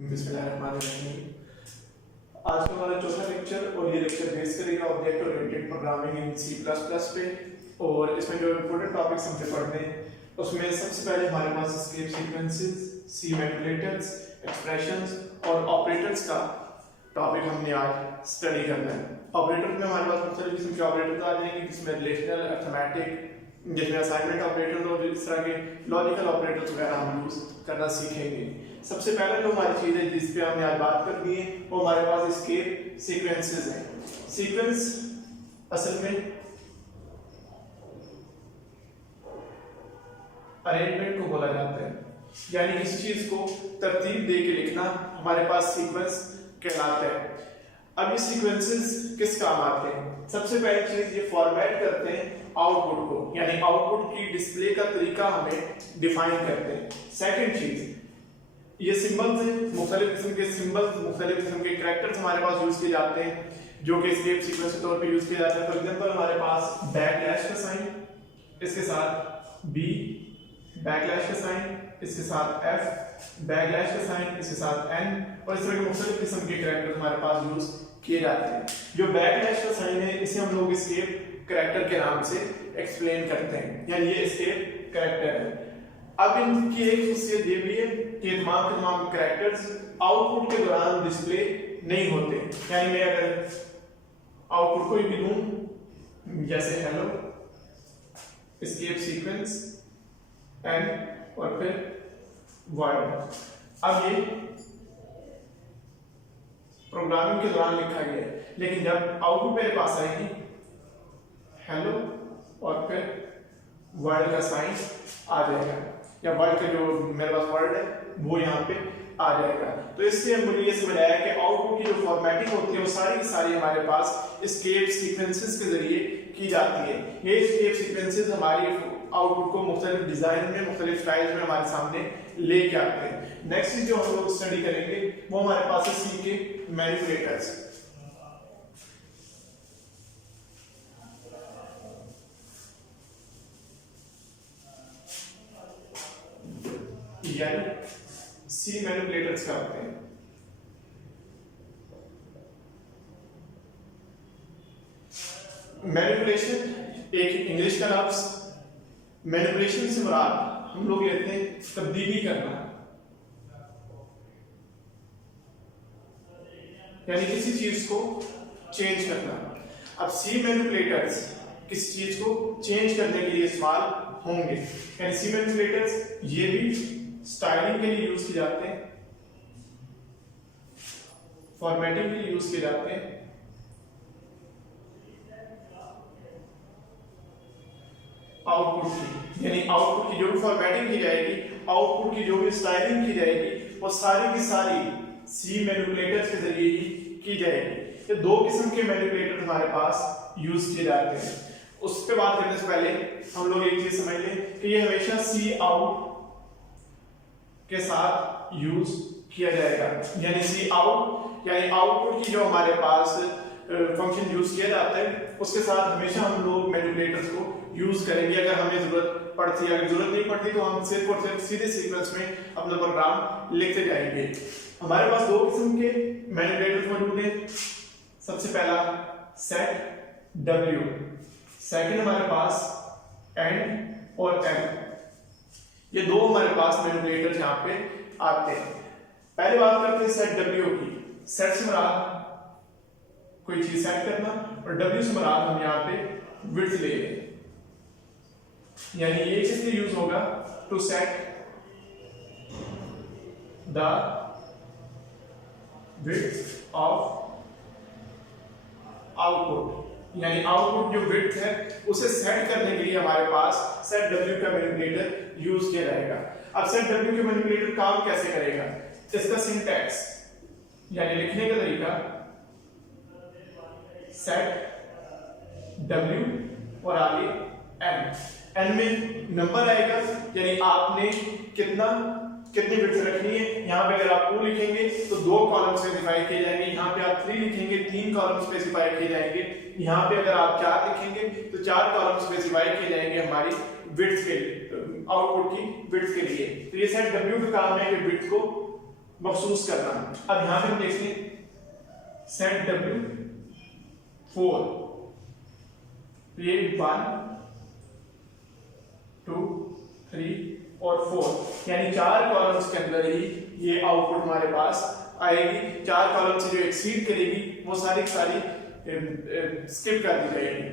बिस्मिल्लाहिर्रहमानिर्रहीम। आज का हमारा चौथा लेक्चर और ये लेक्चर बेस करेगा object oriented programming in C plus plus पे। और इसमें जो इम्पोर्टेंट टॉपिक्स हमसे पढ़ने हैं उसमें सबसे पहले हमारे पास एस्केप सीक्वेंसेस, सी मैनिपुलेटर्स, एक्सप्रेशंस और ऑपरेटर्स का टॉपिक हमने आज स्टडी करना है। ऑपरेटर में हमारे पास मुख्तलिफ किस्म के ऑपरेटर्स आ जाएंगे, जिसमें रिलेशनल, अरिथमेटिक, जिसमें असाइनमेंट ऑपरेटर्स और इस तरह के लॉजिकल ऑपरेटर्स वगैरह हम यूज करना सीखेंगे। सबसे पहले जो हमारी चीज है जिस पे हमने आज बात करनी है वो हमारे पास एस्केप सीक्वेंसेस हैं। सीक्वेंस असल में अरेंजमेंट को बोला जाता है, यानी किसी चीज को तरतीब दे के लिखना हमारे पास सीक्वेंस कहलाता है। अब ये सीक्वेंसेस किस काम आते हैं? सबसे पहली चीज ये फॉर्मेट करते हैं आउटपुट को, यानी आउटपुट की डिस्प्ले का तरीका हमें डिफाइन करते हैं। सेकंड चीज ये सिंबल्स हैं, मुख्तलिफ किस्म के सिंबल्स, मुख्तलिफ किस्म के कैरेक्टर्स हमारे पास यूज किए जाते हैं जो कि एस्केप सीक्वेंस के तौर पे यूज किए जाते हैं। फॉर एग्जांपल हमारे पास बैकलैश का साइन, इसके साथ बी बैकलैश का साइन, इसके साथ एफ बैकलैश का साइन, इसके साथ एन, और इस तरह के मुख्तलिफ किस्म के कैरेक्टर्स हमारे पास यूज किए जाते हैं। जो बैकलैश का साइन है इसे हम लोग एस्केप कैरेक्टर के नाम से एक्सप्लेन करते हैं, यानी ये एस्केप कैरेक्टर है। अब इनकी एक खासियत ये भी है कि तमाम कैरेक्टर्स आउटपुट के दौरान डिस्प्ले नहीं होते, यानी मैं अगर आउटपुट कोई भी दूं जैसे हेलो, एस्केप सीक्वेंस, एंड और फिर वर्ड, अब ये प्रोग्रामिंग के दौरान लिखा गया है, लेकिन जब आउटपुट मेरे पास आएगी हेलो और फिर वर्ड का साइन आ जाएगा, या वर्ड का जो मेरे पास वर्ड है वो यहाँ पे आ जाएगा। तो इससे मुझे ये समझ आया कि आउटपुट की जो फॉर्मेटिंग होती है वो सारी की सारी हमारे पास एस्केप सीक्वेंसेस के जरिए की जाती है। ये एस्केप सीक्वेंसेस हमारी आउटपुट को मुख्तलिफ डिजाइन में, मुख्तलिफ स्टाइल्स में हमारे सामने लेके आते हैं। नेक्स्ट चीज जो हम लोग स्टडी करेंगे वो हमारे पास है सी के मैनिपुलेटर्स। यानी सी मैनिपुलेटर्स क्या होते हैं? मैनिपुलेशन एक इंग्लिश का लफ्ज, मैनिपुलेशन से मुराद हम लोग लेते हैं तब्दीली करना, यानी किसी चीज को चेंज करना। अब सी मैनिपुलेटर्स किसी चीज को चेंज करने के लिए इस्तेमाल होंगे, यानी सी मैनिपुलेटर्स ये भी स्टाइलिंग के लिए यूज किए जाते हैं, फॉर्मेटिंग के लिए यूज किए जाते हैं, आउटपुट की, यानी आउटपुट की जो भी फॉर्मेटिंग की जाएगी, आउटपुट की जो भी स्टाइलिंग की जाएगी वो सारी की सारी सी मैनिपुलेटर्स के जरिए ही की जाएगी। ये दो किस्म के मैनिपुलेटर हमारे पास यूज किए जाते हैं। उस पर बात करने से पहले हम लोग एक चीज समझ लें कि ये हमेशा सी आउट के साथ यूज किया जाएगा, यानी सी आउट, यानी आउटपुट की जो हमारे पास फंक्शन यूज किया जाता है उसके साथ हमेशा हम लोग मैनिपुलेटर्स को यूज करेंगे। अगर हमें जरूरत पड़ती है, अगर जरूरत नहीं पड़ती तो हम सिर्फ और सिर्फ सीधे सीक्वेंस में अपना प्रोग्राम लिखते जाएंगे। हमारे पास दो किस्म के मैनिपुलेटर्स मौजूद हैं। सबसे पहला सेट डब्ल्यू, सेकंड हमारे पास एंड और एम, ये दो हमारे पास मैनिपुलेटर्स यहाँ पे आते हैं। पहले बात करते हैं सेट डब्ल्यू की। सेट से मुराद कोई चीज सेट करना और डब्ल्यू से मुराद हम यहाँ पे विड्थ ले लें, यानी ये किस लिए यूज होगा? To set the width of output, यानी आउटपुट जो विड्थ है उसे सेट करने के लिए हमारे पास सेट डब्ल्यू का मैनिपुलेटर यूज किया जाएगा। अब सेट डब्ल्यू का मैनिपुलेटर काम कैसे करेगा? इसका सिंटैक्स यानी लिखने का तरीका सेट डब्ल्यू और आगे एन, एन में नंबर आएगा, यानी आपने कितनी बिट्स रखनी है। यहाँ पे अगर आप 2 लिखेंगे तो 2 कॉलम स्पेसिफाई किए जाएंगे, यहाँ पे आप 3 लिखेंगे 3 कॉलम स्पेसिफाई किए जाएंगे, यहाँ पे अगर आप 4 लिखेंगे तो 4 कॉलम स्पेसिफाई किए जाएंगे हमारी बिट्स के आउटपुट की बिट्स के लिए। तो ये सेट डब्ल्यू का काम है कि बिट्स को मखसूस करना। अब यहां पे हम देखते हैं सेट W 4, ये 1 2 3 और 4 यानी 4 कॉलम्स के अंदर ही ये आउटपुट हमारे पास आएगी। 4 कॉलम से जो एक्सीड करेगी वो सारी स्किप कर दी जाएगी।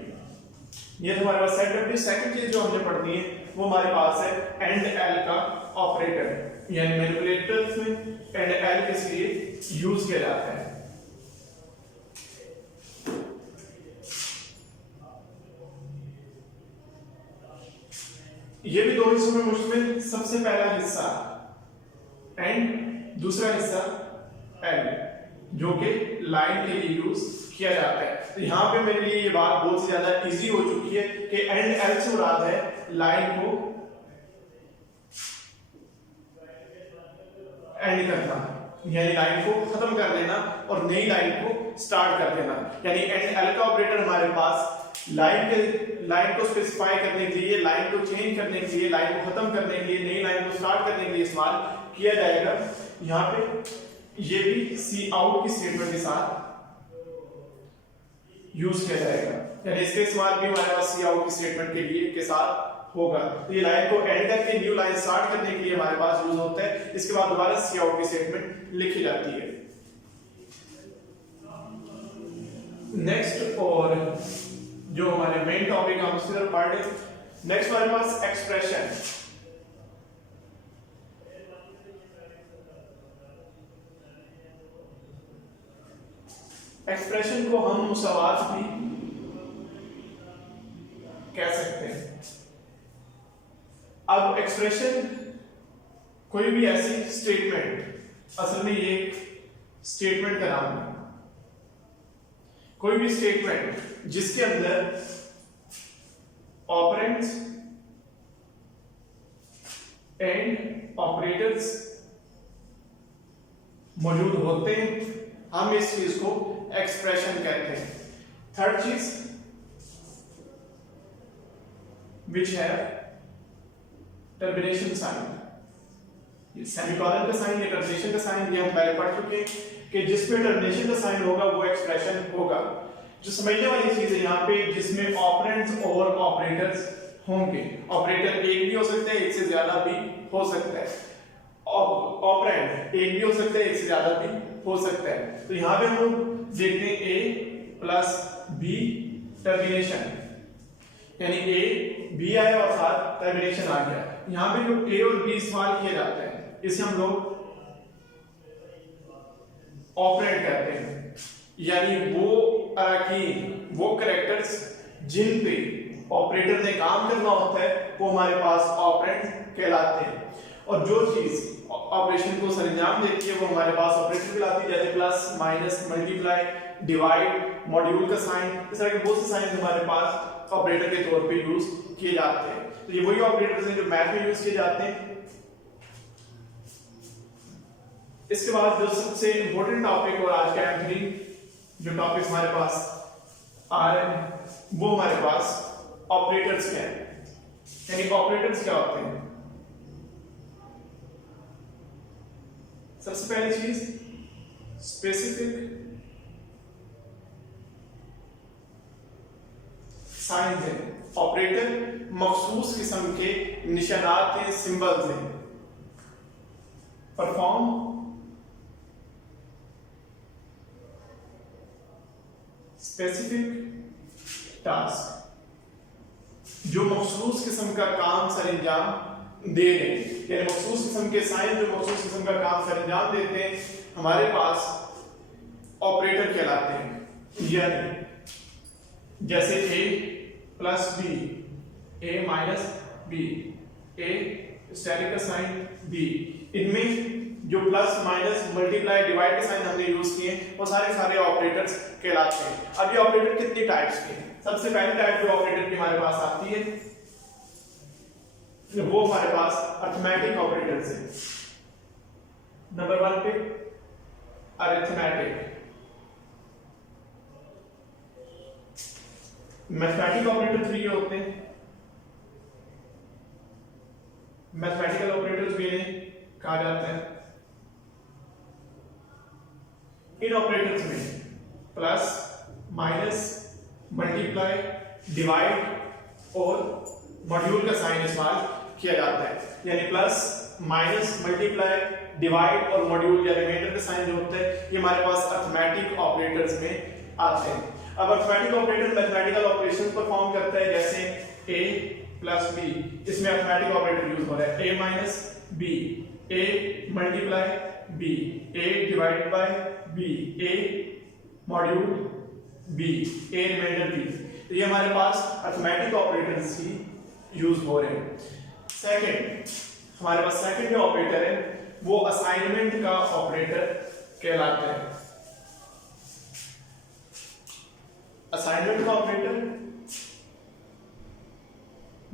ये तो हमारे पास सेट W। सेकंड चीज जो हमने पढ़नी है वो हमारे पास है एंड एल का ऑपरेटर, यानी मैनिपुलेटर्स में एंड एल किस लिए यूज किया जाता है। ये भी दो हिस्सों में मुश्तमिल, सबसे पहला हिस्सा एंड, दूसरा हिस्सा एल, जो कि लाइन के लिए यूज किया जाता है। तो यहां पे मेरे लिए ये बात बहुत से ज्यादा इजी हो चुकी है कि एंड एल से मुराद है लाइन को एंड करना, यानी लाइन को खत्म कर देना और नई लाइन को स्टार्ट कर देना। यानी एंड एल का ऑपरेटर हमारे पास लाइन को स्पेसिफाई करने के लिए, लाइन को चेंज करने के लिए, लाइन को खत्म करने के लिए, नई लाइन को स्टार्ट करने के लिए इस्तेमाल किया जाएगा। यहाँ पे ये भी सी आउट की स्टेटमेंट के साथ यूज किया जाएगा, यानी इसके इस्तेमाल भी हमारे पास सी आउट की स्टेटमेंट के लिए के साथ होगा। तो ये लाइन को एंड करके न्यू लाइन स्टार्ट करने के लिए हमारे पास यूज होता है। इसके बाद दोबारा सी आउट की स्टेटमेंट लिखी जाती है। नेक्स्ट, और जो हमारे मेन टॉपिक हम उसकी तरफ पढ़ रहे हैं, नेक्स्ट हमारे पास एक्सप्रेशन। एक्सप्रेशन को हम मुसावात भी कह सकते हैं। अब एक्सप्रेशन कोई भी ऐसी स्टेटमेंट, असल में ये स्टेटमेंट का नाम है, कोई भी स्टेटमेंट जिसके अंदर ऑपरेंड्स एंड ऑपरेटर्स मौजूद होते हैं, हम इस चीज को एक्सप्रेशन कहते हैं। थर्ड चीज, विच है टर्मिनेशन साइन, सेमीकोलन का साइन या टर्मिनेशन का साइन, ये हम पहले पढ़ चुके हैं कि जिसमें टर्मिनेशन का साइन होगा वो एक्सप्रेशन होगा। जो समझने वाली चीज है यहाँ पे, जिसमें ऑपरेंड्स और ऑपरेटर्स होंगे। ऑपरेटर एक भी हो सकता है, एक से ज्यादा भी हो सकता है। ऑपरेंड एक भी हो सकता है, एक से ज्यादा भी हो सकता है। तो यहाँ पे हम लोग देखते हैं ए प्लस बी टर्मिनेशन, यानी ए बी आया और साथ टर्मिनेशन आ गया। यहाँ पे जो ए और बी इस्तेमाल किया जाता है इसे हम लोग ऑपरेंड कहते हैं, यानी वो अराकीन, वो कैरेक्टर्स जिन पे ऑपरेटर ने काम करना होता है वो हमारे पास ऑपरेंड कहलाते हैं। और जो चीज ऑपरेशन को सरंजाम देती है वो हमारे पास ऑपरेटर कहलाती है, जैसे plus, minus, multiply, divide, module का साइन, इस तरह के बहुत से साइन हमारे पास ऑपरेटर के तौर पे यूज किए जाते हैं। तो ये वही ऑपरेटर्स हैं जो मैथ में यूज किए जाते हैं। इसके बाद जो सबसे इंपॉर्टेंट टॉपिक और आज का एंट्री जो टॉपिक हमारे पास आ रहे हैं वो हमारे पास ऑपरेटर्स क्या है, यानी ऑपरेटर्स क्या होते हैं। सबसे पहली चीज स्पेसिफिक साइंस है। ऑपरेटर मखसूस किस्म के निशानात हैं, सिंबल्स हैं। परफॉर्म स्पेसिफिक टास्क, जो मखसूस किस्म का काम सरंजाम दे रहे हैं, यानी मखसूस किस्म के साइन जो मखसूस किस्म का काम सरंजाम देते हैं हमारे पास ऑपरेटर कहलाते हैं। यानी जैसे ए प्लस बी, ए माइनस बी, ए स्टेरिक का साइन बी, इनमें जो प्लस, माइनस, मल्टीप्लाई, डिवाइड के साइन हमने यूज किए वो सारे ऑपरेटर्स कहलाते हैं। अब ये ऑपरेटर कितनी टाइप्स के हैं? सबसे पहली टाइप जो ऑपरेटर की हमारे पास आती है वो हमारे पास अरिथमेटिक ऑपरेटर्स है। नंबर 1 पे अरिथमेटिक। मैथमेटिक ऑपरेटर्स भी ये होते हैं, मैथमेटिकल ऑपरेटर्स भी इन्हें कहा जाता है। इन ऑपरेटर्स में प्लस, माइनस, मल्टीप्लाई, डिवाइड और मॉड्यूल का साइन इस्तेमाल किया जाता है। यानी प्लस, माइनस, मल्टीप्लाई, डिवाइड और मॉड्यूल या रिमाइंडर का साइन जो होता है ये हमारे पास अरिथमेटिक ऑपरेटर्स में आते हैं। अब arithmetic operator mathematical operations perform करता है, जैसे a प्लस b, इसमें अरिथमेटिक ऑपरेटर यूज हो रहा है a minus b, a multiply b, a divided by b, a module b, a reminder b। तो ये हमारे पास अरिथमेटिक ऑपरेटर्स ही यूज हो रहे हैं। सेकंड, हमारे पास सेकंड जो ऑपरेटर है वो असाइनमेंट का ऑपरेटर कहलाता है। असाइनमेंट का ऑपरेटर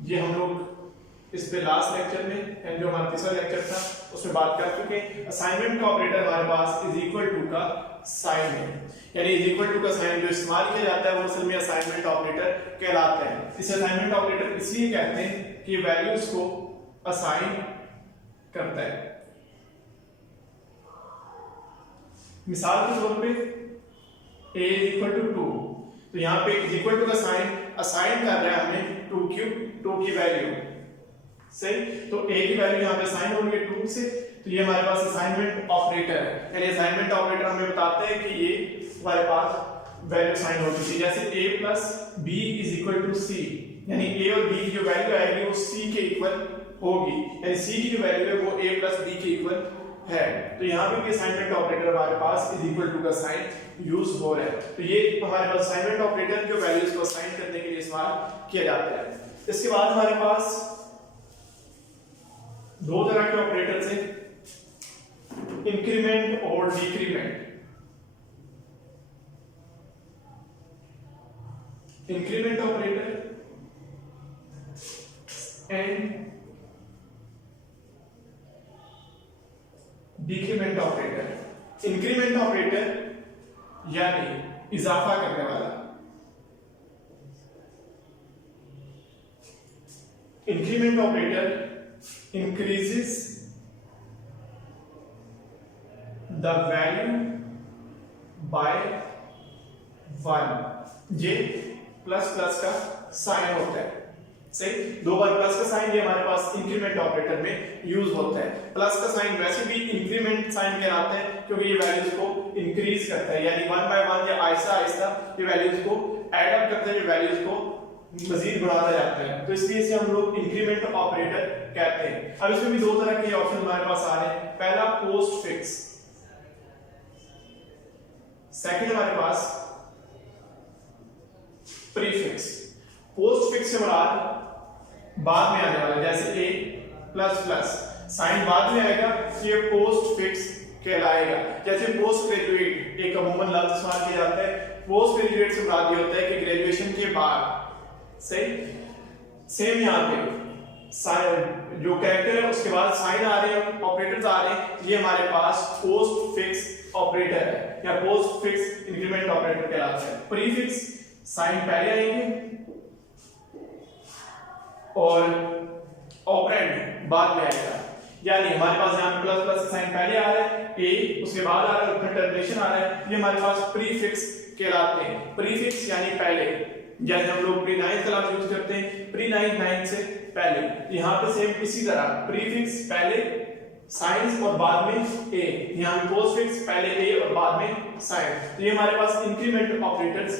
ये हम लोग इस पे लास्ट लेक्चर में जो हमारा तीसरा लेक्चर था उसमें बात कर चुके हैं। असाइनमेंट का ऑपरेटर हमारे पास इज इक्वल टू का साइन है, यानी इज इक्वल टू का साइन जो इस्तेमाल किया जाता है वो असल में असाइनमेंट ऑपरेटर कहलाता है। इसे असाइनमेंट ऑपरेटर इसलिए कहते हैं कि वैल्यूज को असाइन करता है। मिसाल के तौर पे a इज इक्वल टू 2, तो यहाँ पे इज इक्वल टू का साइन असाइन कर रहा है हमें 2 क्यूब, 2 की वैल्यू सही, तो a की वैल्यू यहाँ पे असाइन होगी 2 से, तो ये हमारे पास असाइनमेंट ऑपरेटर है। यानी असाइनमेंट ऑपरेटर हमें बताता है कि ये हमारे पास वैल्यू असाइन हो चुकी है। जैसे a plus b is equal to c, यानी a और b की जो वैल्यू आएगी वो c के इक्वल होगी, यानी c की जो वैल्यू है वो a प्लस b के इक्वल है। तो यहाँ पे भी असाइनमेंट ऑपरेटर हमारे पास इज इक्वल टू का साइन यूज हो रहा है। तो ये हमारे पास असाइनमेंट ऑपरेटर जो वैल्यूज को असाइन करने के लिए इस्तेमाल किया जाता है। इसके बाद हमारे पास दो तरह के ऑपरेटर्स हैं, इंक्रीमेंट और decrement. Increment operator and decrement operator. Increment operator यानी इजाफा करने वाला, increment operator increases the value by 1। ये प्लस प्लस का साइन होता है, सही, दो बार प्लस का साइन ये हमारे पास इंक्रीमेंट ऑपरेटर में यूज होता है। प्लस का साइन वैसे भी इंक्रीमेंट साइन कहलाता है क्योंकि ये वैल्यूज को इंक्रीज करता है, यानी 1 बाय 1 या आहिस्ता आहिस्ता ये वैल्यूज को ऐड अप करते हुए वैल्यूज को मजीद बढ़ाता जाता है, तो इसलिए इसे हम लोग इंक्रीमेंट ऑपरेटर कहते हैं। अब इसमें भी दो तरह के ऑप्शन हमारे पास आ रहे हैं। पहला पोस्ट फिक्स, सेकंड हमारे पास प्रीफिक्स। पोस्ट फिक्स से मुराद बाद में आने वाला, जैसे a प्लस प्लस साइन बाद में आएगा तो ये पोस्ट फिक्स कहलाएगा। जैसे पोस्ट ग्रेजुएट एक अमूमन लफ्ज इस्तेमाल किया जाता है, पोस्ट ग्रेजुएट से मुराद ये होता है कि ग्रेजुएशन के बाद, सही। सेम यहाँ पे साइन जो कैरेक्टर है उसके बाद साइन आ रहे हैं, ऑपरेटर्स आ रहे हैं, ये हमारे पास पोस्ट फिक्स ऑपरेटर है या पोस्ट फिक्स इंक्रीमेंट ऑपरेटर कहलाता है। प्रीफिक्स साइन पहले आएंगे और ऑपरेंड बाद में आएगा, यानी हमारे पास यहाँ प्लस प्लस साइन पहले आ रहा है, a उसके बाद आ रहा है, फिर टर्मिनेशन आ रहा है, ये हमारे पास प्रीफिक्स कहलाते हैं। प्रीफिक्स यानी पहले, जैसे हम लोग प्री नाइन्थ का लफ्ज यूज करते हैं, प्री नाइन्थ से पहले, यहाँ पे सेम इसी तरह प्रीफिक्स पहले साइंस और बाद में a, यहाँ पे पोस्टफिक्स पहले a और बाद में साइन। तो ये हमारे पास इंक्रीमेंट ऑपरेटर्स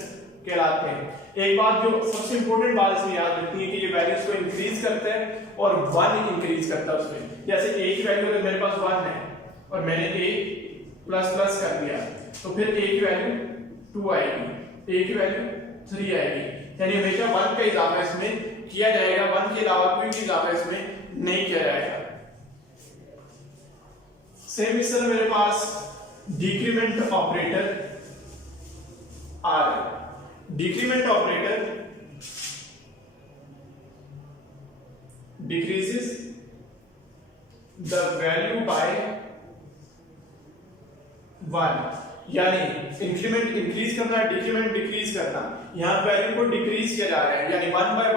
कहलाते हैं। एक बात जो सबसे इंपॉर्टेंट बात इसमें याद रखनी है कि ये वैल्यूज को इंक्रीज करता है और 1 इंक्रीज करता है उसमें। जैसे a की वैल्यू अगर मेरे पास 1 है और मैंने a प्लस प्लस कर दिया तो फिर a की वैल्यू 2 आएगी, a की वैल्यू 3 आएगी, यानी हमेशा 1 का इजाफा इसमें किया जाएगा, 1 के अलावा कोई भी इजाफा इसमें नहीं किया जाएगा। सेम इस तरह मेरे पास डिक्रीमेंट ऑपरेटर आ रहा है। Decrement operator decreases the value by 1, यानी इंक्रीमेंट इंक्रीज करना, डिक्रीमेंट डिक्रीज करना। यहाँ वैल्यू को डिक्रीज किया जा रहा है, यानी 1 बाय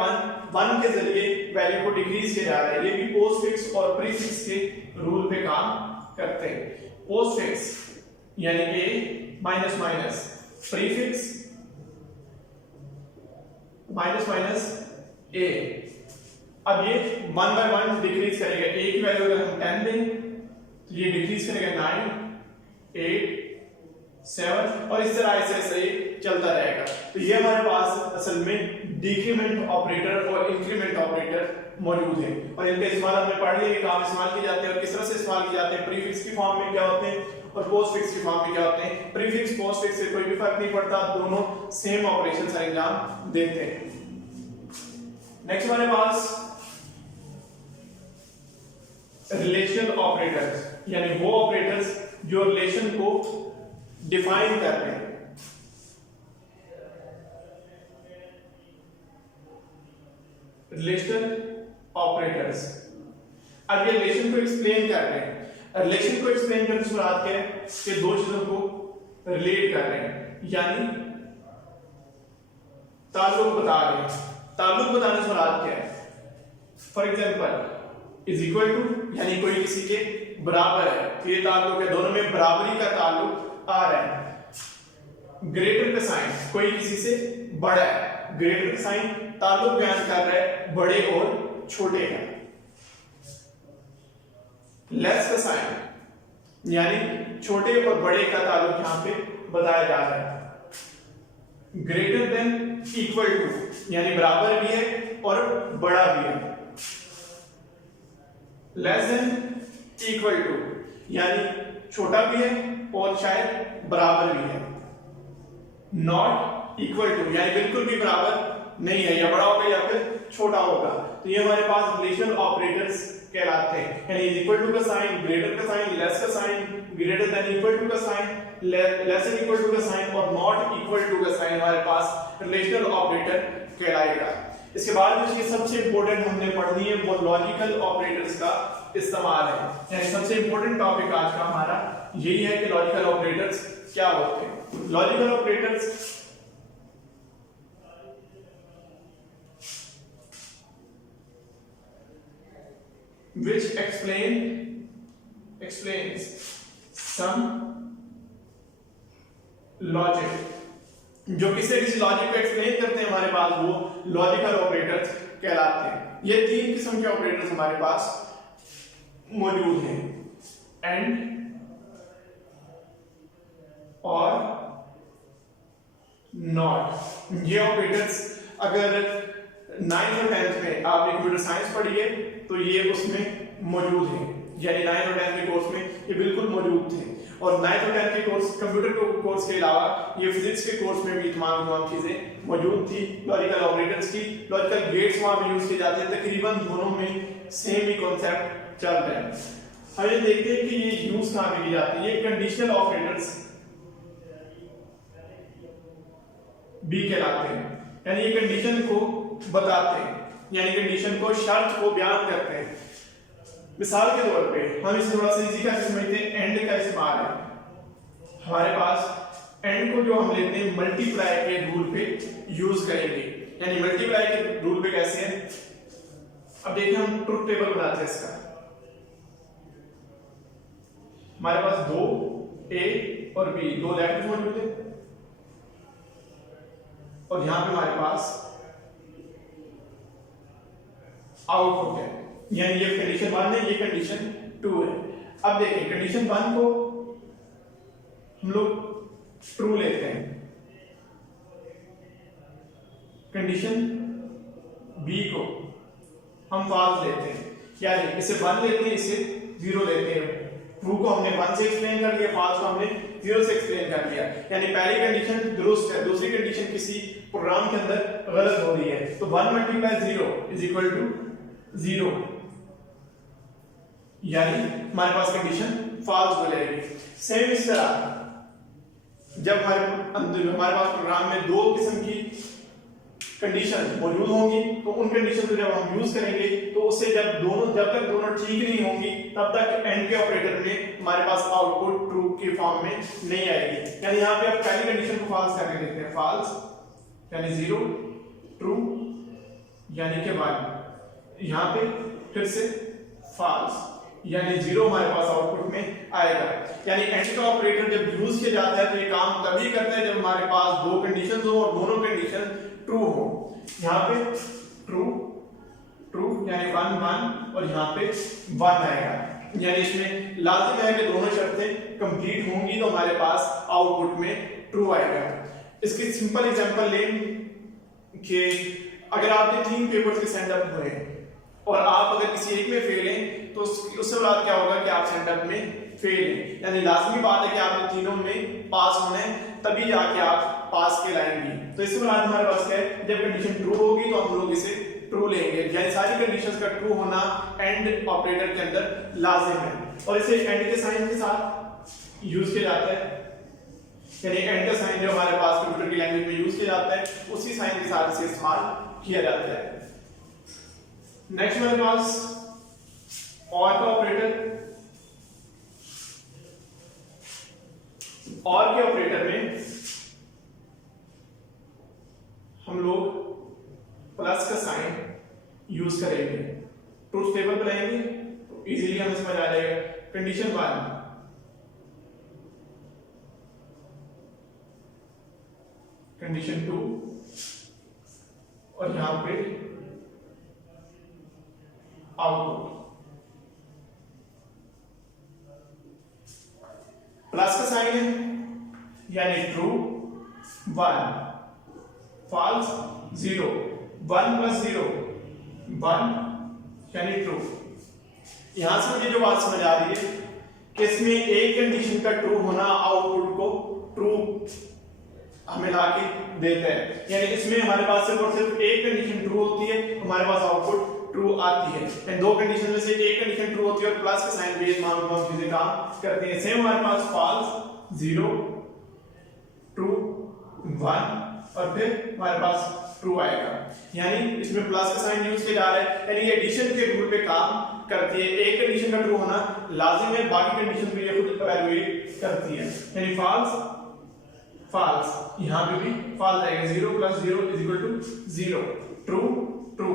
1 के जरिए वैल्यू को डिक्रीज किया जा रहा है। ये भी पोस्टफिक्स और प्रीफिक्स के रूल पे काम करते हैं। पोस्टफिक्स यानी a minus minus prefix minus minus A. अब ये 1 by 1 डिक्रीज करेगा, ए की वैल्यू अगर हम 10 दें तो ये डिक्रीज करेगा 9 8 7 और इस तरह ऐसे चलता रहेगा। तो ये हमारे पास असल में डिक्रीमेंट ऑपरेटर और इंक्रीमेंट ऑपरेटर मौजूद है और इनका इस्तेमाल हमने पढ़ लिया कि कहाँ इस्तेमाल किए जाते हैं और किस तरह से इस्तेमाल किए जाते हैं। प्रीफिक्स की फॉर्म में क्या होते हैं और पोस्टफिक्स की फॉर्म में क्या होते हैं। प्रीफिक्स पोस्टफिक्स से कोई भी फर्क नहीं पड़ता, दोनों सेम ऑपरेशंस अंजाम देते हैं। नेक्स्ट हमारे पास रिलेशनल ऑपरेटर्स, यानी वो ऑपरेटर्स जो रिलेशन को डिफाइन कर रहे हैं। रिलेशनल ऑपरेटर्स, अब ये रिलेशन को एक्सप्लेन कर रहे हैं। रिलेशन को एक्सप्लेन करने से मुराद क्या है कि दो चीजों को रिलेट कर रहे हैं, यानी ताल्लुक बता रहे हैं। ताल्लुक बताने से मुराद क्या है? For example is equal to, यानी कोई किसी के बराबर है, तो ये ताल्लुक है, दोनों में बराबरी का ताल्लुक आ रहा है। ग्रेटर का साइन, कोई किसी से बड़ा है, ग्रेटर का साइन ताल्लुक बयान कर रहा है बड़े और छोटे का। लेस का साइन, यानी छोटे और बड़े का ताल्लुक यहां पे बताया जा रहा है। ग्रेटर देन इक्वल टू, यानी बराबर भी है और बड़ा भी है। लेस देन इक्वल टू, यानी छोटा भी है और शायद बराबर भी है। नॉट इक्वल टू, यानी बिल्कुल भी बराबर नहीं है, या बड़ा होगा या फिर छोटा होगा। तो ये हमारे पास रिलेशनल ऑपरेटर्स कहलाते हैं, यानी इक्वल टू का साइन, ग्रेटर का साइन, लेस का sign, greater than equal to का sign, less than equal to का साइन और नॉट इक्वल टू का साइन हमारे पास रिलेशनल ऑपरेटर कहलाएगा। इसके बाद जो सबसे इंपॉर्टेंट हमने पढ़नी है वो लॉजिकल ऑपरेटर्स का इस्तेमाल है, यानी सबसे इंपॉर्टेंट टॉपिक आज का हमारा यही है कि लॉजिकल ऑपरेटर्स क्या होते हैं। Logical operators which explains some logic, जो किसी लॉजिक को एक्सप्लेन करते हैं हमारे पास, वो लॉजिकल ऑपरेटर्स कहलाते हैं। ये तीन किस्म के ऑपरेटर्स हमारे पास मौजूद हैं, एंड और नॉट। ये ऑपरेटर्स अगर 9th और 10th में आपने कंप्यूटर साइंस पढ़ी है तो ये उसमें मौजूद है, यानी 9th और 10th के कोर्स में ये बिल्कुल मौजूद थे। और 9th और 10th के कोर्स कंप्यूटर कोर्स के अलावा ये फिजिक्स के कोर्स में भी तमाम चीजें मौजूद थी। लॉजिकल ऑपरेटर्स की लॉजिकल गेट्स वहां पे यूज किए जाते हैं, तकरीबन दोनों में सेम ही कॉन्सेप्ट चल रहा है। अब ये देखते हैं कि ये यूज कहां पे की जाती है। ये कंडीशनल ऑपरेटर्स भी कहलाते हैं, यानी ये कंडीशन को बताते हैं, यानी कंडीशन को, शर्त को बयान करते हैं। मिसाल के तौर पे हम इसे थोड़ा सा इजी कैसे समझते हैं, एंड का इस्तेमाल है हमारे पास। एंड को जो हम लेते हैं मल्टीप्लाई के रूल पे यूज करेंगे, यानी मल्टीप्लाई के रूल पे कैसे है। अब देखिए हम ट्रुथ टेबल बनाते हैं इसका। हमारे पास दो ए और बी, दो लेटर्स मौजूद है और यहां पे हमारे पास आउटपुट है, यानी ये कंडीशन 1 है, ये कंडीशन 2 है। अब देखिए कंडीशन 1 को हम लोग ट्रू लेते हैं, कंडीशन बी को हम फॉल्स लेते हैं, यानी इसे 1 लेते हैं, इसे 0 लेते हैं। ट्रू को हमने 1 से एक्सप्लेन कर लिया, फॉल्स को हमने 0 से एक्सप्लेन कर लिया, यानी पहली कंडीशन दुरुस्त है, दूसरी कंडीशन किसी प्रोग्राम के अंदर गलत हो रही है। तो 1 × 0 = 0, यानी हमारे पास कंडीशन फॉल्स हो जाएगी। सेम इस तरह जब हमारे पास प्रोग्राम में दो किस्म की कंडीशन मौजूद होंगी तो उन कंडीशन को जब हम यूज करेंगे तो उससे जब तक दोनों ठीक नहीं होंगी तब तक एंड के ऑपरेटर में हमारे पास आउटपुट ट्रू के फॉर्म में नहीं आएगी। यानी यहाँ पे आप पहली कंडीशन को फॉल्स करके देखते हैं, फॉल्स यानी 0, ट्रू यानी के बाद यहाँ पे फिर से फॉल्स, यानी 0 हमारे पास आउटपुट में आएगा। यानी एंड का ऑपरेटर जब यूज किया जाता है तो ये काम तभी करता है जब हमारे पास दो कंडीशंस हो और दोनों कंडीशन ट्रू हो। यहाँ पे ट्रू ट्रू यानी 1 1 और यहाँ पे 1 आएगा। यानी इसमें लाजिम है कि दोनों शर्तें कंप्लीट होंगी तो हमारे पास आउटपुट में ट्रू आएगा। इसकी सिंपल एग्जांपल लें कि अगर आपके 3 पेपर्स के सेंड अप हुए और आप अगर किसी एक में फेल हैं तो उससे बाद क्या होगा कि आप सेंड अप में फेल हैं। यानी लाजमी बात है कि आपको तीनों में पास होना है तभी जाके आप पास के लाएंगे। तो इससे बाद हमारे पास क्या है, जब कंडीशन ट्रू होगी तो हम लोग इसे ट्रू लेंगे। यानी सारी कंडीशंस का ट्रू होना एंड ऑपरेटर के अंदर लाजिम है और इसे एंड के साइन के साथ यूज किया जाता है। यानी एंड का साइन जो हमारे पास कंप्यूटर की लैंग्वेज में यूज किया जाता है उसी साइन के साथ इसे इस्तेमाल किया जाता है। नेक्स्ट हमारे पास और का ऑपरेटर। और के ऑपरेटर में हम लोग प्लस का साइन यूज करेंगे। ट्रुथ टेबल बनाएंगे तो इजीली हमें समझ आ जाएगा। कंडीशन 1 कंडीशन 2 और यहां पे आउटपुट। प्लस का साइन है यानी ट्रू 1, फॉल्स 0, 1 + 0 1 यानी ट्रू। यहां से मुझे जो बात समझ आ रही है कि इसमें एक कंडीशन का ट्रू होना आउटपुट को ट्रू हमें लाके देता है। यानी इसमें हमारे पास सिर्फ और सिर्फ एक कंडीशन ट्रू होती है, हमारे पास आउटपुट ट्रू आती है। यानी दो कंडीशन में से एक कंडीशन ट्रू होती है और प्लस के साइन बेस मान को हम चीजें काम करते हैं। सेम हमारे पास फॉल्स 0 ट्रू 1 और फिर हमारे पास ट्रू आएगा। यानी इसमें प्लस का साइन यूज किया जा रहा है। यानी एडिशन के रूल पे काम करती है। एक कंडीशन का ट्रू होना लाजिम है, बाकी कंडीशन पे ये खुद इवैल्यूएट करती है। यानी फॉल्स फॉल्स, यहां पे भी फॉल्स आएगा। 0 + 0 = 0, ट्रू ट्रू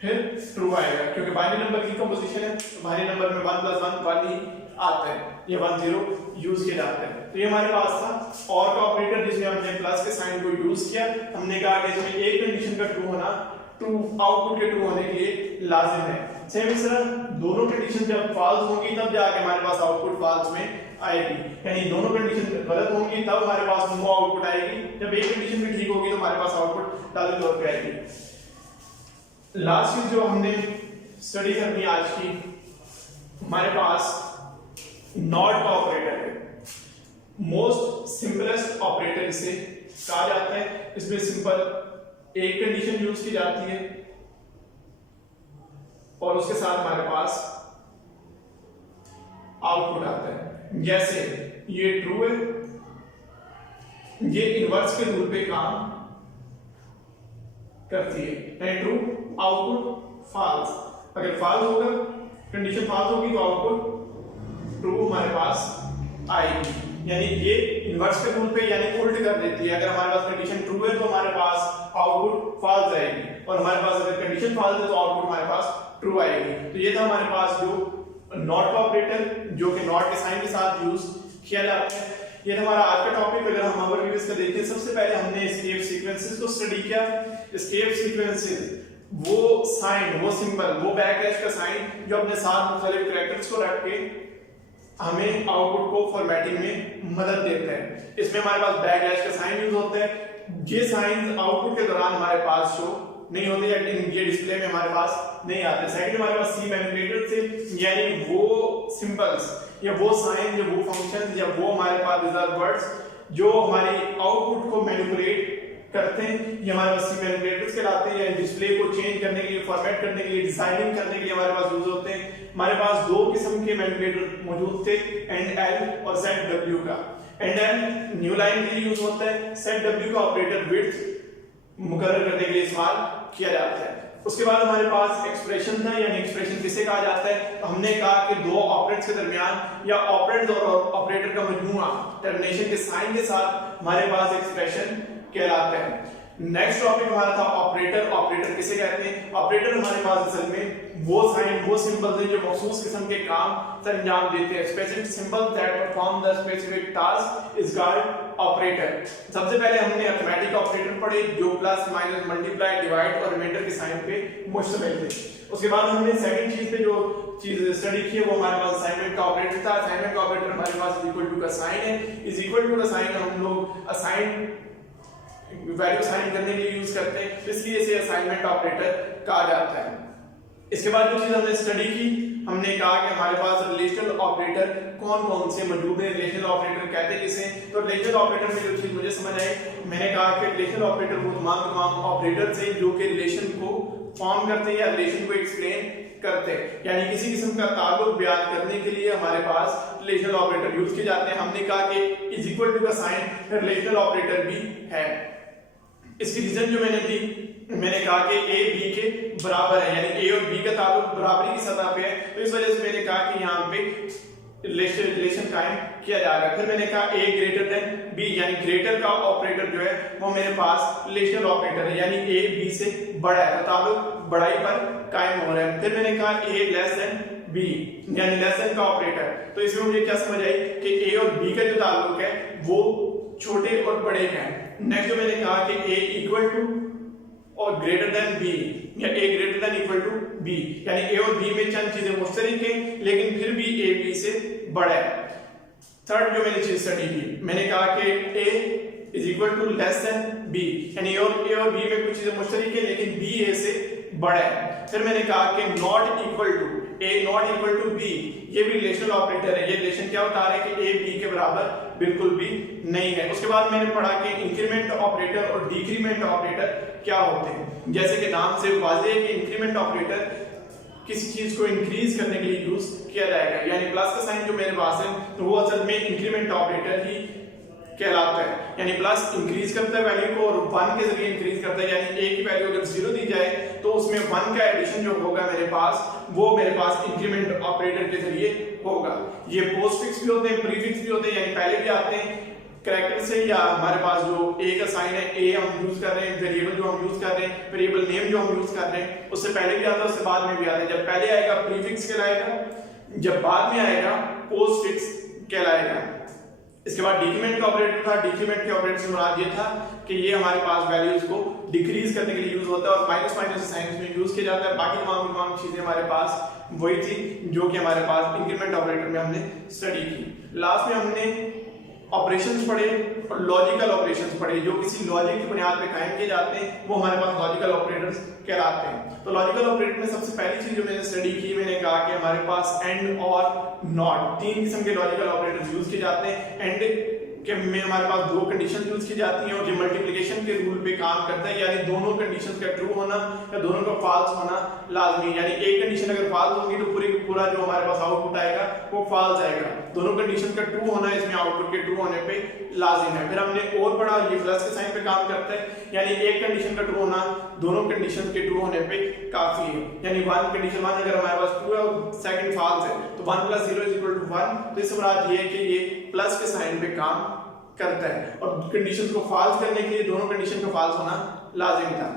फिर ट्रू आएगा क्योंकि बाइनरी नंबर की कंपोजिशन है। बाइनरी नंबर में 1 + 1 1 ही आता है, ये 1 0 यूज किया जाता है। तो ये हमारे पास था और का ऑपरेटर जिसमें हमने प्लस के साइन को यूज किया। हमने कहा कि इसमें एक कंडीशन का ट्रू होना ट्रू आउटपुट के ट्रू होने के लिए लाजिम है। सेम इस तरह दोनों कंडीशन जब फॉल्स होंगी तब जाके हमारे पास आउटपुट फॉल्स में आएगी। यानी दोनों कंडीशन गलत होंगी तब हमारे पास नो आउटपुट आएगी। जब एक कंडीशन भी ठीक होगी तो हमारे पास आउटपुट लाजिम तौर पे आएगी। लास्ट चीज जो हमने स्टडी करनी है आज की, हमारे पास नॉट का ऑपरेटर है। मोस्ट सिंपलेस्ट ऑपरेटर इसे कहा जाता है। इसमें सिंपल एक कंडीशन यूज की जाती है और उसके साथ हमारे पास आउटपुट आता है। जैसे ये ट्रू है, ये इनवर्स के रूल पे काम करती है। यानी ट्रू आउटपुट फॉल्स। अगर फॉल्स होगा, कंडीशन फॉल्स होगी तो आउटपुट ट्रू हमारे पास आएगी। यानी ये इनवर्स के रूल पे यानी उल्ट कर देती है। अगर हमारे पास कंडीशन ट्रू है तो हमारे पास आउटपुट फॉल्स आएगी और हमारे पास अगर कंडीशन फॉल्स है तो आउटपुट हमारे पास ट्रू आएगी। तो ये था हमारे पास जो नॉट का ऑपरेटर जो कि नॉट के साइन के साथ यूज किया जाता है। ये था हमारा आज का टॉपिक। अगर हम हमारे वीडियोस को देखते हैं, सबसे पहले हमने एस्केप सीक्वेंसेस को स्टडी किया। एस्केप सीक्वेंसेस वो साइन, वो सिंबल, वो बैकलैश का साइन जो अपने साथ मुख्तलिफ कैरेक्टर्स को रख के हमें आउटपुट को फॉर्मेटिंग में मदद देते हैं। इसमें हमारे पास बैकलैश का साइन यूज होता है। ये साइन आउटपुट के दौरान हमारे पास शो नहीं होते या ये डिस्प्ले में हमारे पास नहीं आते। सेकंड हमारे पास सी मैनिपुलेटर से यानी वो सिंबल्स या वो साइन या वो फंक्शन या वो हमारे पास रिजर्व वर्ड्स जो हमारी आउटपुट को मैनिपुलेट करते हैं, ये हमारे पास सी मैनिपुलेटर्स कहलाते हैं। या डिस्प्ले को चेंज करने के लिए, फॉर्मेट करने के लिए, डिजाइनिंग करने के लिए हमारे पास यूज होते हैं। हमारे पास दो किस्म के मैनिपुलेटर मौजूद थे, एंड एल और सेट डब्ल्यू का। एंड एल न्यू लाइन के लिए यूज होता है। सेट डब्ल्यू का ऑपरेटर विड्थ मुकर्रर करने के लिए इस्तेमाल किया जाता है। उसके बाद हमारे पास एक्सप्रेशन था, यानी एक्सप्रेशन किसे कहा जाता है। तो हमने कहा कि दो ऑपरेंड्स के दरमियान या ऑपरेंड और ऑपरेटर का मजमूआ टर्मिनेशन के साइन के साथ हमारे पास एक्सप्रेशन कहलाता है। नेक्स्ट टॉपिक हमारा था ऑपरेटर। ऑपरेटर किसे कहते हैं? ऑपरेटर हमारे पास असल में वो साइन वो सिंबल्स हैं जो मखसूस किस्म के काम अंजाम देते हैं। Specific symbol that perform the specific task is called operator. सबसे पहले हमने अरिथमेटिक ऑपरेटर पढ़े जो प्लस माइनस मल्टीप्लाई डिवाइड और रिमाइंडर के साइन पे मुश्तमिल थे। उसके बाद हमने सेकंड चीज पे जो चीज स्टडी की है वो हमारे पास असाइनमेंट का ऑपरेटर था। असाइनमेंट का ऑपरेटर हमारे पास इज इक्वल टू का साइन है। इज इक्वल टू का साइन हम लोग असाइन वैल्यू असाइन करने के लिए यूज करते हैं, इसलिए इसे असाइनमेंट ऑपरेटर कहा जाता है। इसके बाद जो चीज हमने स्टडी की, हमने कहा कि हमारे पास रिलेशनल ऑपरेटर कौन कौन से मौजूद हैं। रिलेशनल ऑपरेटर कहते हैं किसे? तो रिलेशनल ऑपरेटर में जो चीज मुझे समझ आई, मैंने कहा कि रिलेशनल ऑपरेटर वो तमाम ऑपरेटर्स हैं जो कि रिलेशन को फॉर्म करते हैं या रिलेशन को एक्सप्लेन करते हैं, यानी किसी किस्म का ताल्लुक बयान करने के लिए हमारे पास रिलेशनल ऑपरेटर यूज किए जाते हैं। हमने कहा कि इज इक्वल टू का साइन रिलेशनल ऑपरेटर भी है। इसकी रीजन जो मैंने दी, मैंने कहा कि ए बी के बराबर है, यानी ए और बी का ताल्लुक बराबरी की सतह पे है, तो इस वजह से मैंने कहा कि यहाँ पे रिलेशन कायम किया जा रहा है। फिर मैंने कहा ए ग्रेटर देन बी, यानी ग्रेटर का ऑपरेटर जो है वो मेरे पास रिलेशनल ऑपरेटर है, यानी ए बी से बड़ा है, तो ताल्लुक बड़ाई पर कायम हो रहा है। फिर मैंने कहा ए लेस देन बी, यानी लेस देन का ऑपरेटर, तो इसमें मुझे क्या समझ आई कि ए और बी का जो ताल्लुक है वो छोटे और बड़े का है। नेक्स्ट जो मैंने कहा कि a इक्वल टू और ग्रेटर देन b, या a greater than equal to b, यानी a और b में चंद चीजें मुश्तरक हैं लेकिन फिर भी a b से बड़ा है। थर्ड जो मैंने चीज स्टडी की, मैंने कहा कि a is equal to less than b, यानी a और b में कुछ चीजें मुश्तरक हैं लेकिन b a से बड़ा है। फिर मैंने कहा कि not equal to a not equal to b, ये भी रिलेशनल ऑपरेटर है। ये रिलेशन क्या बता रहे हैं कि a b के बराबर बिल्कुल भी नहीं है। उसके बाद मैंने पढ़ा कि इंक्रीमेंट ऑपरेटर और डिक्रीमेंट ऑपरेटर क्या होते हैं। जैसे कि नाम से वाज़ेह है कि इंक्रीमेंट ऑपरेटर किसी चीज को इंक्रीज करने के लिए यूज किया जाएगा, यानी प्लस का साइन जो मेरे पास है तो वो असल में इंक्रीमेंट ऑपरेटर ही कहलाता है, यानी प्लस इंक्रीज करता है वैल्यू को और 1 के जरिए इंक्रीज करता है, यानी a की वैल्यू अगर 0 दी जाए तो उसमें 1 का एडिशन जो होगा मेरे पास वो मेरे पास इंक्रीमेंट ऑपरेटर के जरिए होगा। ये पोस्टफिक्स भी होते हैं, प्रीफिक्स भी होते हैं, यानी पहले भी आते हैं कैरेक्टर से, या हमारे पास जो a का साइन है a हम यूज कर रहे हैं, वेरिएबल जो हम यूज कर रहे हैं, वेरिएबल नेम जो हम यूज कर रहे हैं उससे पहले भी आता है उससे बाद में भी आता है। जब पहले आएगा प्रीफिक्स कहलाएगा, जब बाद में आएगा पोस्टफिक्स कहलाएगा। इसके बाद डिक्रीमेंट का ऑपरेटर था। डिक्रीमेंट के ऑपरेटर से मुराद ये था कि ये हमारे पास वैल्यूज को डिक्रीज करने के लिए यूज होता है और माइनस माइनस साइन में यूज किया जाता है। बाकी तमाम चीजें हमारे पास वही थी जो कि हमारे पास इंक्रीमेंट ऑपरेटर में हमने स्टडी की। लास्ट में हमने ऑपरेशंस पढ़े और लॉजिकल ऑपरेशंस पढ़े जो किसी लॉजिक की बुनियाद पे कायम किए जाते हैं, वो हमारे पास लॉजिकल ऑपरेटर्स कहलाते हैं। तो लॉजिकल ऑपरेटर में सबसे पहली चीज जो मैंने स्टडी की, मैंने कहा कि हमारे पास एंड और नॉट 3 किस्म के लॉजिकल ऑपरेटर्स यूज किए जाते हैं। एंड के में हमारे पास 2 कंडीशन यूज की जाती हैं और ये मल्टीप्लिकेशन के रूल पे काम करता है, यानी दोनों कंडीशंस का ट्रू होना या दोनों का फॉल्स होना लाजमी है। यानी एक कंडीशन अगर फॉल्स होगी तो पूरा जो हमारे पास आउटपुट आएगा वो फॉल्स आएगा। दोनों कंडीशन का ट्रू होना इसमें आउटपुट के ट्रू होने पे लाजिम है। फिर हमने और पढ़ा ये प्लस के साइन पे काम करता है, यानी एक कंडीशन का ट्रू होना दोनों कंडीशन के ट्रू होने पे काफी है। यानी कंडीशन 1 अगर हमारे पास ट्रू है और सेकंड फॉल्स है तो 1 + 0 = 1, तो इससे मुराद ये है कि ये प्लस के साइन पे काम करता है और कंडीशन को फॉल्स करने के लिए दोनों कंडीशन का फॉल्स होना लाजिम था।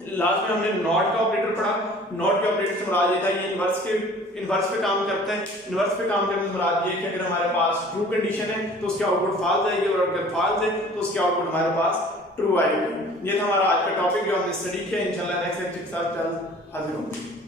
लास्ट में हमने नॉट का ऑपरेटर पढ़ा। नॉट के ऑपरेटर से मुराद ये था ये इनवर्स पे काम करता है। इनवर्स पे काम करने से मुराद ये है कि अगर हमारे पास ट्रू कंडीशन है तो उसके आउटपुट फॉल्स आएगी और अगर फॉल्स है तो उसके आउटपुट हमारे पास ट्रू आएगी। ये था हमारा आज का टॉपिक जो हमने स्टडी किया। इंशाल्लाह नेक्स्ट लेक्चर के साथ जल्द हाजिर होंगे।